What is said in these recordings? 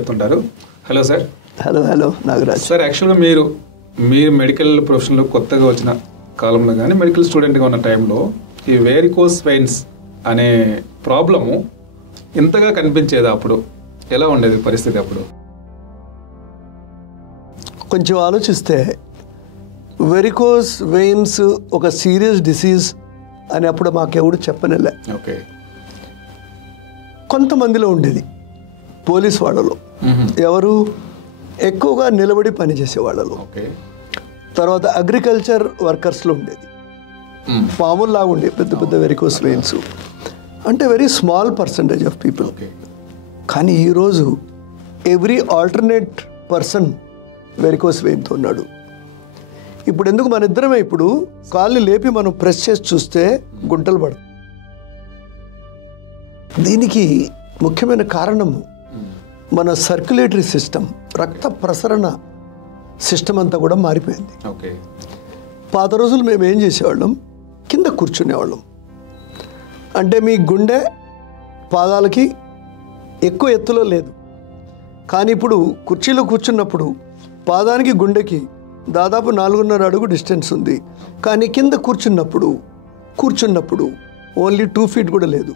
చెప్తుంటారు. Hello sir. Hello Nagaraj sir, యాక్చువల్గా మీరు మెడికల్ ప్రొఫెషన్లో కొత్తగా వచ్చిన కాలంలో కానీ మెడికల్ స్టూడెంట్గా ఉన్న టైంలో ఈ వేరికోస్ వెయిన్స్ అనే ప్రాబ్లము ఇంతగా కనిపించేది. అప్పుడు ఎలా ఉండేది పరిస్థితి? అప్పుడు కొంచెం ఆలోచిస్తే వెరికోస్ వెయిన్స్ ఒక సీరియస్ డిసీజ్ అని అప్పుడు మాకెవడు చెప్పనేలే. ఓకే. కొంతమందిలో ఉండేది, పోలీస్ వాళ్ళలో ఎవరు ఎక్కువగా నిలబడి పనిచేసే వాళ్ళలో, ఓకే. తర్వాత అగ్రికల్చర్ వర్కర్స్లో ఉండేది. పాముల్లాగా ఉండే పెద్ద పెద్ద వెరికోస్ వెయిన్స్, అంటే very small percentage of people. కానీ ఈరోజు ఎవ్రీ ఆల్టర్నేట్ పర్సన్ వెరికోస్ వెయిన్తో ఉన్నాడు. ఇప్పుడు ఎందుకు మన ఇద్దరమే ఇప్పుడు కాళ్ళు లేపి మనం ప్రెస్ చేసి చూస్తే గుంటలు పడదు. దీనికి ముఖ్యమైన కారణము మన సర్క్యులేటరీ సిస్టమ్, రక్త ప్రసరణ సిస్టమ్ అంతా కూడా మారిపోయింది. ఓకే. పాత రోజులు మేము ఏం చేసేవాళ్ళం, కింద కూర్చునేవాళ్ళం. అంటే మీ గుండె పాదాలకి ఎక్కువ ఎత్తులో లేదు, కానీ ఇప్పుడు కుర్చీలో కూర్చున్నప్పుడు పాదానికి గుండెకి దాదాపు 4.5 అడుగు డిస్టెన్స్ ఉంది. కానీ కింద కూర్చున్నప్పుడు ఓన్లీ 2 feet కూడా లేదు.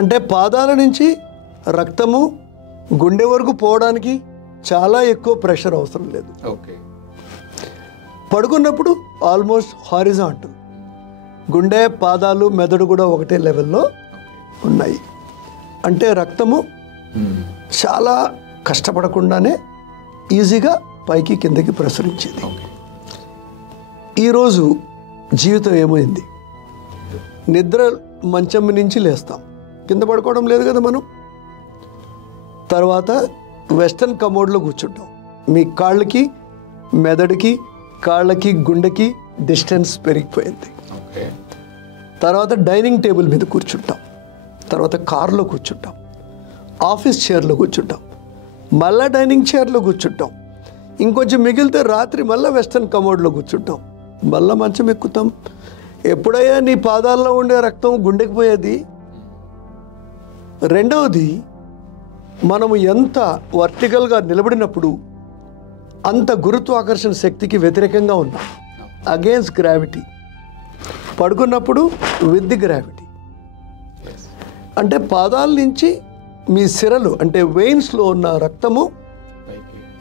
అంటే పాదాల నుంచి రక్తము గుండె వరకు పోవడానికి చాలా ఎక్కువ ప్రెషర్ అవసరం లేదు. ఓకే. పడుకున్నప్పుడు ఆల్మోస్ట్ హారిజాంటల్, గుండె పాదాలు మెదడు కూడా ఒకటే లెవెల్లో ఉన్నాయి. అంటే రక్తము చాలా కష్టపడకుండానే ఈజీగా పైకి కిందకి ప్రసరించేది. ఈరోజు జీవితం ఏమైంది, నిద్ర మంచం నుంచి లేస్తాం, కింద పడుకోవడం లేదు కదా మనం. తర్వాత వెస్టర్న్ కమోడ్లో కూర్చుంటాం. మీ కాళ్ళకి మెదడుకి కాళ్ళకి గుండెకి డిస్టెన్స్ పెరిగిపోయింది. తర్వాత డైనింగ్ టేబుల్ మీద కూర్చుంటాం, తర్వాత కార్లో కూర్చుంటాం, ఆఫీస్ చైర్లో కూర్చుంటాం, మళ్ళీ డైనింగ్ చైర్లో కూర్చుంటాం, ఇంకొంచెం మిగిలితే రాత్రి మళ్ళీ వెస్టర్న్ కమోడ్లో కూర్చుంటాం, మళ్ళీ మంచం ఎక్కుతాం. ఎప్పుడయ్యా నీ పాదాల్లో ఉండే రక్తం గుండెకి పోయేది? రెండవది, మనము ఎంత వర్టికల్గా నిలబడినప్పుడు అంత గురుత్వాకర్షణ శక్తికి వ్యతిరేకంగా ఉన్నాం, అగేన్స్ట్ గ్రావిటీ. పడుకున్నప్పుడు విత్ ది గ్రావిటీ. అంటే పాదాల నుంచి మీ సిరలు అంటే వెయిన్స్లో ఉన్న రక్తము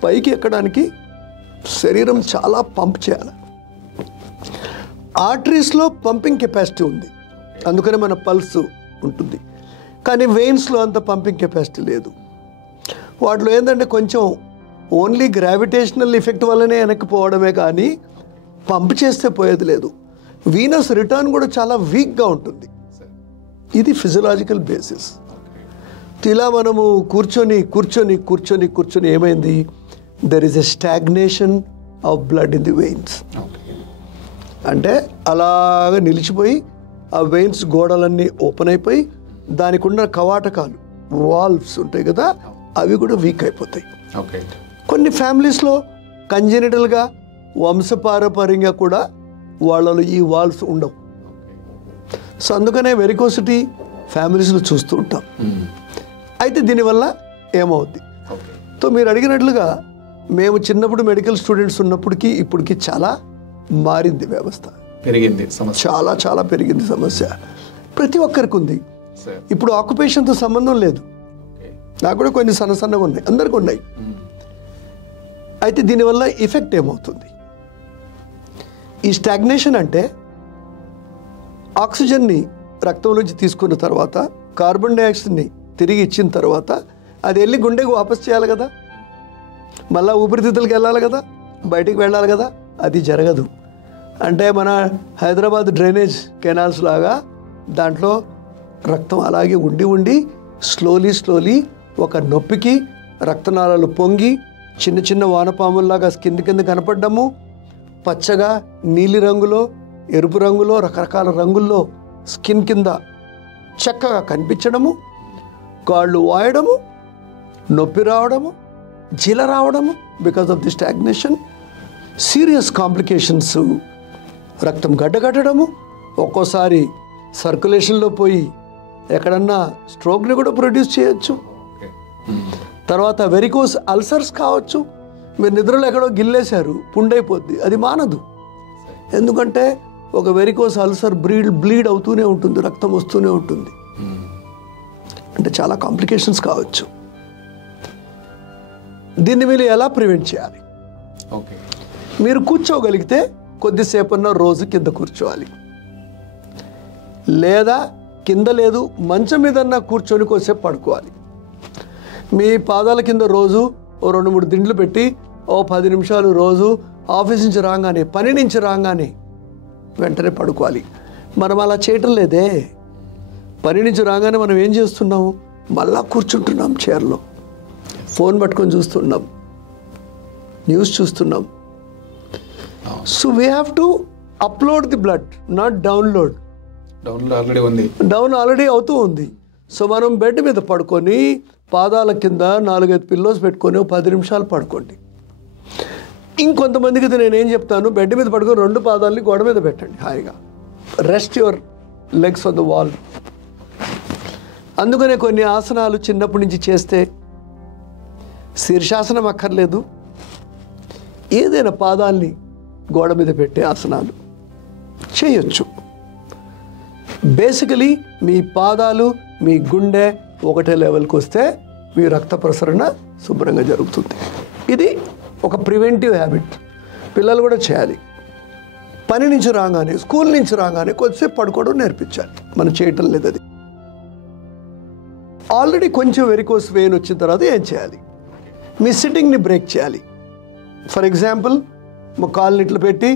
పైకి ఎక్కడానికి శరీరం చాలా పంప్ చేయాలి. ఆర్టరీస్లో పంపింగ్ కెపాసిటీ ఉంది, అందుకనే మన పల్స్ ఉంటుంది. కానీ వెయిన్స్లో అంత పంపింగ్ కెపాసిటీ లేదు. వాటిలో ఏంటంటే కొంచెం ఓన్లీ గ్రావిటేషనల్ ఎఫెక్ట్ వల్లనే వెనక్కి పోవడమే కానీ పంప్ చేస్తే పోయేది లేదు. వీనస్ రిటర్న్ కూడా చాలా వీక్గా ఉంటుంది. ఇది ఫిజియలాజికల్ బేసిస్. ఇలా మనము కూర్చొని ఏమైంది, there is a stagnation of blood in the veins. అంటే అలాగ నిలిచిపోయి ఆ వెయిన్స్ గోడలన్నీ ఓపెన్ అయిపోయి దానికి ఉన్న కవాటకాలు వాల్వ్స్ ఉంటాయి కదా, అవి కూడా వీక్ అయిపోతాయి. కొన్ని ఫ్యామిలీస్లో కంజెనిటల్గా వంశపారపర్యంగా కూడా వాళ్ళలో ఈ వాల్వ్స్ ఉండవు. సో అందుకనే వెరికోసిటీ ఫ్యామిలీస్లో చూస్తూ ఉంటాం. అయితే దీనివల్ల ఏమవుద్ది? సో మీరు అడిగినట్లుగా మేము చిన్నప్పుడు మెడికల్ స్టూడెంట్స్ ఉన్నప్పటికీ ఇప్పటికి చాలా మారింది వ్యవస్థ, పెరిగింది. చాలా చాలా పెరిగింది సమస్య. ప్రతి ఒక్కరికి ఉంది. ఇప్పుడు ఆక్యుపేషన్తో సంబంధం లేదు. నాకు కూడా కొన్ని సన్నగా ఉన్నాయి, అందరికీ ఉన్నాయి. అయితే దీనివల్ల ఎఫెక్ట్ ఏమవుతుంది? ఈ స్టాగ్నేషన్ అంటే ఆక్సిజన్ని రక్తంలోంచి తీసుకున్న తర్వాత కార్బన్ డైఆక్సైడ్ని తిరిగి ఇచ్చిన తర్వాత అది వెళ్ళి గుండెకు వాపస్ చేయాలి కదా, మళ్ళీ ఊపిరితిత్తులకు వెళ్ళాలి కదా, బయటికి వెళ్ళాలి కదా. అది జరగదు. అంటే మన హైదరాబాద్ డ్రైనేజ్ కెనాల్స్ లాగా దాంట్లో రక్తం అలాగే ఉండి స్లోలీ ఒక నొప్పికి రక్తనాళాలు పొంగి చిన్న చిన్న వానపాముల్లాగా స్కిన్ కింద కనపడ్డము, పచ్చగా నీలి రంగులో ఎరుపు రంగులో రకరకాల రంగుల్లో స్కిన్ కింద చక్కగా కనిపించడము, కాళ్ళు వాయడము, నొప్పి రావడము, జీల రావడము because of the stagnation, serious complications, రక్తం గడ్డగట్టడము, ఒక్కోసారి సర్క్యులేషన్లో పోయి ఎక్కడన్నా స్ట్రోక్ని కూడా ప్రొడ్యూస్ చేయొచ్చు. తర్వాత వెరికోస్ అల్సర్స్ కావచ్చు. మీరు నిద్రలో ఎక్కడో గిల్లేశారు, పుండైపోద్ది, అది మానదు. ఎందుకంటే ఒక వెరికోస్ అల్సర్ బ్లీడ్ అవుతూనే ఉంటుంది, రక్తం వస్తూనే ఉంటుంది. అంటే చాలా కాంప్లికేషన్స్ కావచ్చు. దీన్ని మీరు ఎలా ప్రివెంట్ చేయాలి? ఓకే, మీరు కూర్చోగలిగితే కొద్దిసేపన్న రోజు కింద కూర్చోవాలి, లేదా కింద లేదు మంచం మీదన్నా కూర్చొని కొద్దిసేపు పడుకోవాలి. మీ పాదాల కింద రోజు ఓ 2-3 దిండ్లు పెట్టి ఓ 10 నిమిషాలు రోజు ఆఫీస్ నుంచి రాగానే, పని నుంచి రాగానే వెంటనే పడుకోవాలి. మనం అలా చేయటం లేదే. పని నుంచి రాగానే మనం ఏం చేస్తున్నాము? మళ్ళా కూర్చుంటున్నాం చైర్లో, ఫోన్ పట్టుకొని చూస్తున్నాం, న్యూస్ చూస్తున్నాం. So we have to upload the blood, not download. Down already అవుతూ ఉంది. సో మనం బెడ్ మీద పడుకొని పాదాల కింద 4-5 పిల్లోస్ పెట్టుకొని 10 నిమిషాలు పడుకోండి. ఇంకొంతమందికి నేనేం చెప్తాను, బెడ్ మీద పడుకొని 2 పాదాలని గోడ మీద పెట్టండి హాయిగా. Rest your legs on the wall. అందుకనే కొన్ని ఆసనాలు చిన్నప్పటి నుంచి చేస్తే, శీర్షాసనం అక్కర్లేదు, ఏదైనా పాదాల్ని గోడ మీద పెట్టే ఆసనాలు చేయొచ్చు. బేసికలీ మీ పాదాలు, మీ గుండె ఒకటే లెవెల్కి వస్తే మీ రక్త ప్రసరణ శుభ్రంగా జరుగుతుంది. ఇది ఒక ప్రివెంటివ్ హ్యాబిట్. పిల్లలు కూడా చేయాలి. పని నుంచి రాగానే, స్కూల్ నుంచి రాగానే కొద్దిసేపు పడుకోవడం నేర్పించాలి. మనం చేయటం లేదు అది. ఆల్రెడీ కొంచెం వెరికోస్ వెయిన్ వచ్చిన తర్వాత ఏం చేయాలి? మీ సిట్టింగ్ని బ్రేక్ చేయాలి. ఫర్ ఎగ్జాంపుల్, మా కాళ్ళని ఇట్లా పెట్టి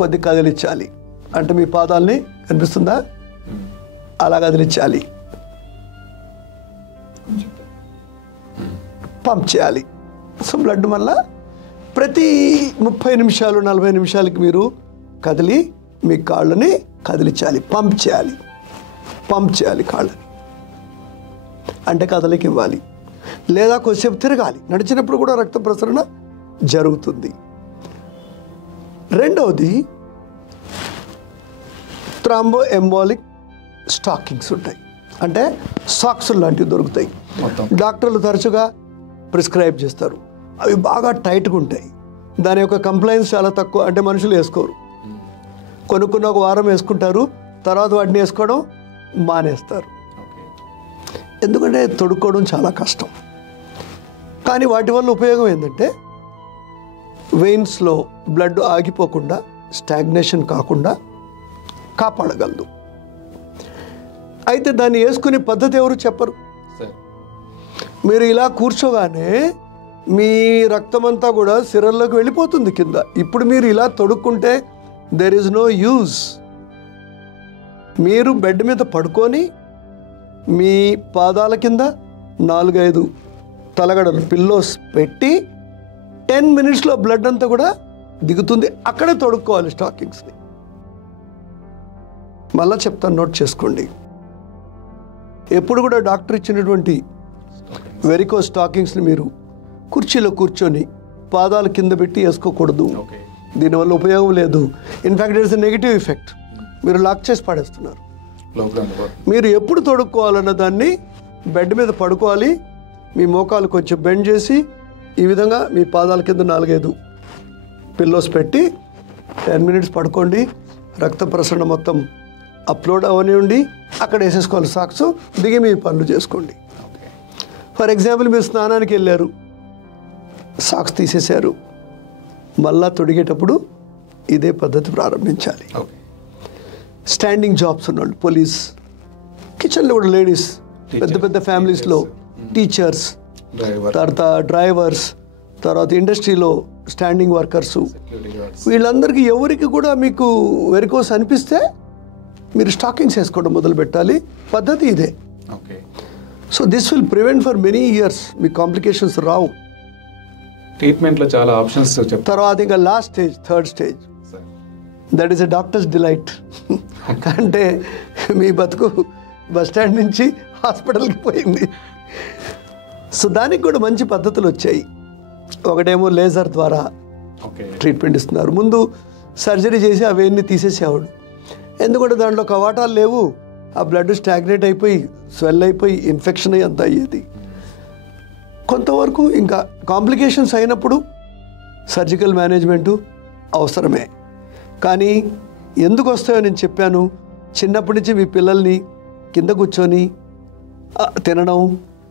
కొద్ది కదిలించాలి. అంటే మీ పాదాలని కనిపిస్తుందా, అలా కదిలించాలి, పంప్ చేయాలి. సో బ్లడ్ మళ్ళా ప్రతి 30 నిమిషాలు 40 నిమిషాలకి మీరు కదిలి మీ కాళ్ళని కదిలించాలి, పంప్ చేయాలి కాళ్ళని. అంటే కదలికి ఇవ్వాలి. లేదా కొద్దిసేపు తిరగాలి, నడిచినప్పుడు కూడా రక్త ప్రసరణ జరుగుతుంది. రెండవది, థ్రాంబో ఎంబాలిక్ స్టాకింగ్స్ ఉంటాయి. అంటే సాక్స్ లాంటివి దొరుకుతాయి. డాక్టర్లు తరచుగా ప్రిస్క్రైబ్ చేస్తారు. అవి బాగా టైట్గా ఉంటాయి. దాని యొక్క కంప్లైన్స్ చాలా తక్కువ. అంటే మనుషులు వేసుకోరు, కొనుక్కున్న ఒక వారం వేసుకుంటారు, తర్వాత వాటిని వేసుకోవడం మానేస్తారు. ఎందుకంటే తొడుక్కోవడం చాలా కష్టం. కానీ వాటి వల్ల ఉపయోగం ఏంటంటే వెయిన్స్లో బ్లడ్ ఆగిపోకుండా, స్టాగ్నేషన్ కాకుండా కాపాడగలదు. అయితే దాన్ని వేసుకునే పద్ధతి ఎవరు చెప్పరు. మీరు ఇలా కూర్చోగానే మీ రక్తమంతా కూడా సిరల్లోకి వెళ్ళిపోతుంది కింద. ఇప్పుడు మీరు ఇలా తొడుక్కుంటే దెర్ ఈజ్ నో యూజ్. మీరు బెడ్ మీద పడుకొని మీ పాదాల కింద 4-5 తలగడలు పిల్లోస్ పెట్టి 10 మినిట్స్లో బ్లడ్ అంతా కూడా దిగుతుంది. అక్కడే తొడుక్కోవాలి స్టాకింగ్స్ని. మళ్ళా చెప్తాను, నోట్ చేసుకోండి. ఎప్పుడు కూడా డాక్టర్ ఇచ్చినటువంటి వెరికోస్ స్టాకింగ్స్ని మీరు కుర్చీలో కూర్చొని పాదాల కింద పెట్టి వేసుకోకూడదు. దీనివల్ల ఉపయోగం లేదు. In fact it's a negative effect. మీరు లాక్ చేసి పడేస్తున్నారు. మీరు ఎప్పుడు తొడుక్కోవాలన్న దాన్ని బెడ్ మీద పడుకోవాలి. మీ మోకాలు కొంచెం బెండ్ చేసి ఈ విధంగా మీ పాదాల కింద 4-5 పిల్లోస్ పెట్టి 10 మినిట్స్ పడుకోండి. రక్త ప్రసరణ మొత్తం అప్లోడ్ అవనివ్వండి. అక్కడ వేసేసుకోవాలి సాక్స్, దిగి మీ పనులు చేసుకోండి. ఫర్ ఎగ్జాంపుల్, మీరు స్నానానికి వెళ్ళారు, సాక్స్ తీసేశారు, మళ్ళా తొడిగేటప్పుడు ఇదే పద్ధతి ప్రారంభించాలి. స్టాండింగ్ జాబ్స్ ఉన్నవాళ్ళు, పోలీస్, కిచెన్లో కూడా లేడీస్, పెద్ద పెద్ద ఫ్యామిలీస్లో టీచర్స్, తర్వాత డ్రైవర్స్, తర్వాత ఇండస్ట్రీలో స్టాండింగ్ వర్కర్స్, వీళ్ళందరికీ ఎవరికి కూడా మీకు వెరికోస్ అనిపిస్తే మీరు స్టాకింగ్స్ వేసుకోవడం మొదలు పెట్టాలి. పద్ధతి ఇదే. So this will prevent for many years. మీ కాంప్లికేషన్స్ రావు. ట్రీట్మెంట్లో చాలా ఆప్షన్స్ చెప్తారు. తర్వాత ఇంకా last stage, third stage, that is a doctor's delight. అంటే మీ బతుకు బస్ స్టాండ్ నుంచి హాస్పిటల్కి పోయింది. సో దానికి కూడా మంచి పద్ధతులు వచ్చాయి. ఒకటేమో లేజర్ ద్వారా ట్రీట్మెంట్ ఇస్తున్నారు. ముందు సర్జరీ చేసి అవన్నీ తీసేసేవాడు. ఎందుకంటే దాంట్లో కవాటాలు లేవు. ఆ బ్లడ్ స్టాగ్నేట్ అయిపోయి, స్వెల్ అయిపోయి, ఇన్ఫెక్షన్ అయ్యి అంతా అయ్యేది. కొంతవరకు ఇంకా కాంప్లికేషన్స్ అయినప్పుడు సర్జికల్ మేనేజ్మెంటు అవసరమే. కానీ ఎందుకు వస్తాయో నేను చెప్పాను. చిన్నప్పటి నుంచి మీ పిల్లల్ని కింద కూర్చొని తినడం,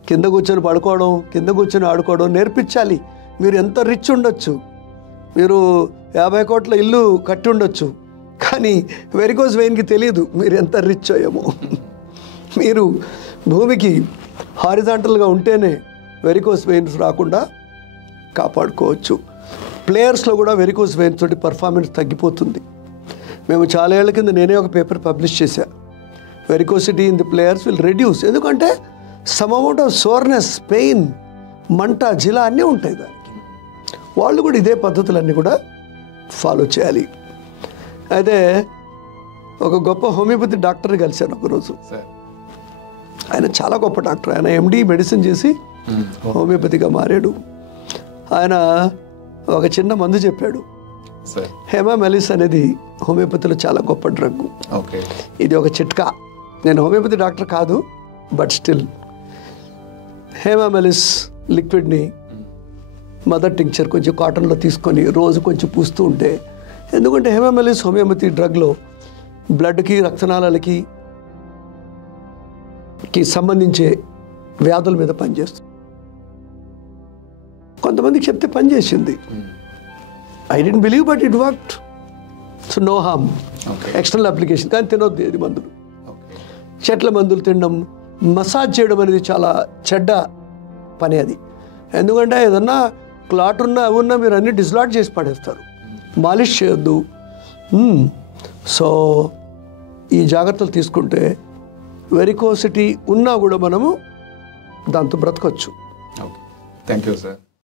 కింద కూర్చొని పడుకోవడం, కింద కూర్చొని ఆడుకోవడం నేర్పించాలి. మీరు ఎంత రిచ్ ఉండొచ్చు, మీరు 50 కోట్ల ఇల్లు కట్టి ఉండొచ్చు, కానీ వెరికోస్ వెయిన్కి తెలియదు మీరు ఎంత రిచ్ అయ్యామో. మీరు భూమికి హారిజాంటల్గా ఉంటేనే వెరికోస్ వెయిన్స్ రాకుండా కాపాడుకోవచ్చు. ప్లేయర్స్లో కూడా వెరికోస్ వెయిన్స్ తోటి పర్ఫార్మెన్స్ తగ్గిపోతుంది. మేము చాలా ఏళ్ల కింద నేనే ఒక పేపర్ పబ్లిష్ చేశా. Varicosity in the players will reduce. ఎందుకంటే some amount of soreness, pain, మంట, జిల అన్నీ ఉంటాయి దానికి. వాళ్ళు కూడా ఇదే పద్ధతులన్నీ కూడా ఫాలో చేయాలి. అయితే ఒక గొప్ప హోమియోపతి డాక్టర్ని కలిశాను ఒకరోజు. ఆయన చాలా గొప్ప డాక్టర్. ఆయన ఎండి మెడిసిన్ చేసి హోమియోపతిగా మారాడు. ఆయన ఒక చిన్న మందు చెప్పాడు. హెమామెలిస్ అనేది హోమియోపతిలో చాలా గొప్ప డ్రగ్. ఇది ఒక చిట్కా. నేను హోమియోపతి డాక్టర్ కాదు, బట్ స్టిల్ హెమామెలిస్ లిక్విడ్ని మదర్ టింక్చర్ కొంచెం కాటన్లో తీసుకొని రోజు కొంచెం పూస్తూ ఉంటే, ఎందుకంటే హెమామెలిస్ హోమియోపతి డ్రగ్లో బ్లడ్కి, రక్తనాళాలకి సంబంధించే వ్యాధుల మీద పనిచేస్తుంది. కొంతమందికి చెప్తే పనిచేసింది. I don't believe, but it worked. So no harm, external application. కానీ తినొద్దు ఇది మందులు. చెట్ల మందులు తినడం, మసాజ్ చేయడం అనేది చాలా చెడ్డ పని అది. ఎందుకంటే ఏదన్నా క్లాట్ ఉన్నా అవి ఉన్నా మీరు అన్ని డిస్లాట్ చేసి పడేస్తారు. మాలిష్ చేయొద్దు. సో ఈ జాగ్రత్తలు తీసుకుంటే వెరికోసిటీ ఉన్నా కూడా మనము దాంతో బ్రతకొచ్చు. Thank you sir.